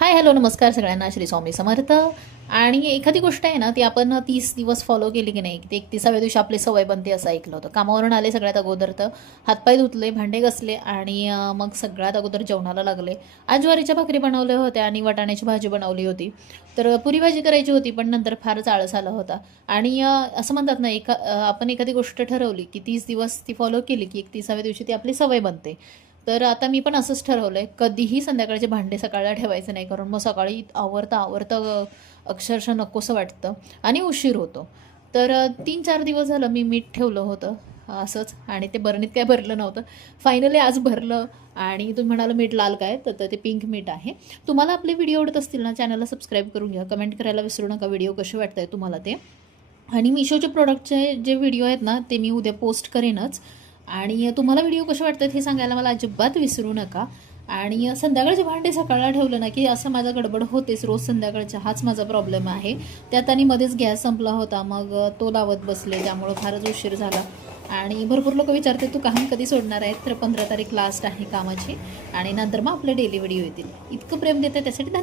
Hi hello नमस्कार सगळ्यांना. श्री स्वामी समर्थ. आणि एखादी गोष्ट आहे ना ती आपण 30 दिवस फॉलो केली की नाही ते 31व्या दिवशी आपली सवय बनते असं ऐकलं होतं. कामावरून आले सगळ्यात अगोदर तर हातपाय धुतले, भांडे घासले आणि मग सगळ्यात अगोदर जेवणाला लागले. आज ज्वारीच्या भाकरी बनवल्या होत्या आणि वाटाण्याची भाजी बनवली होती. तर पुरी भाजी करायची होती पण नंतर फारच आळस आला होता. आणि असं म्हणतात ना आपण एखादी गोष्ट ठरवली की 30 दिवस ती फॉलो केली की 31व्या दिवशी ती आपली सवय बनते. तर आता मी पण असंच ठरवलंय, कधीही संध्याकाळचे भांडे सकाळला ठेवायचं नाही, कारण मग सकाळी आवरता आवरता अक्षरशः नकोसं वाटतं आणि उशीर होतो. तर 3-4 दिवस झालं मी मीठ ठेवलं होतं असंच आणि ते बरणीत काय भरलं नव्हतं. फायनली आज भरलं. आणि तुम्ही म्हणाला मीठ लाल काय, तर ते पिंक मीठ आहे. तुम्हाला आपले व्हिडिओ आवडत असतील ना, चॅनलला सबस्क्राईब करून घ्या, कमेंट करायला विसरू नका व्हिडिओ कसे वाटत तुम्हाला ते. आणि मिशोचे प्रोडक्टचे जे व्हिडिओ आहेत ना ते मी उद्या पोस्ट करेनच. आणि तुम्हाला व्हिडिओ कसे वाटतात हे सांगायला मला अजिबात विसरू नका. आणि संध्याकाळचे भांडे सकाळला ठेवलं ना की असं माझा गडबड होतेच रोज संध्याकाळच्या, हाच माझा प्रॉब्लेम आहे. त्यात आणि मध्येच गॅस संपला होता, मग तो लावत बसले, त्यामुळं फारच उशीर झाला. आणि भरपूर लोक विचारते तू काम कधी सोडणार आहेत, तर 15 तारीख लास्ट आहे कामाची आणि नंतर मग आपले डेली व्हिडिओ येतील. इतकं प्रेम देते त्यासाठी धन्यवाद.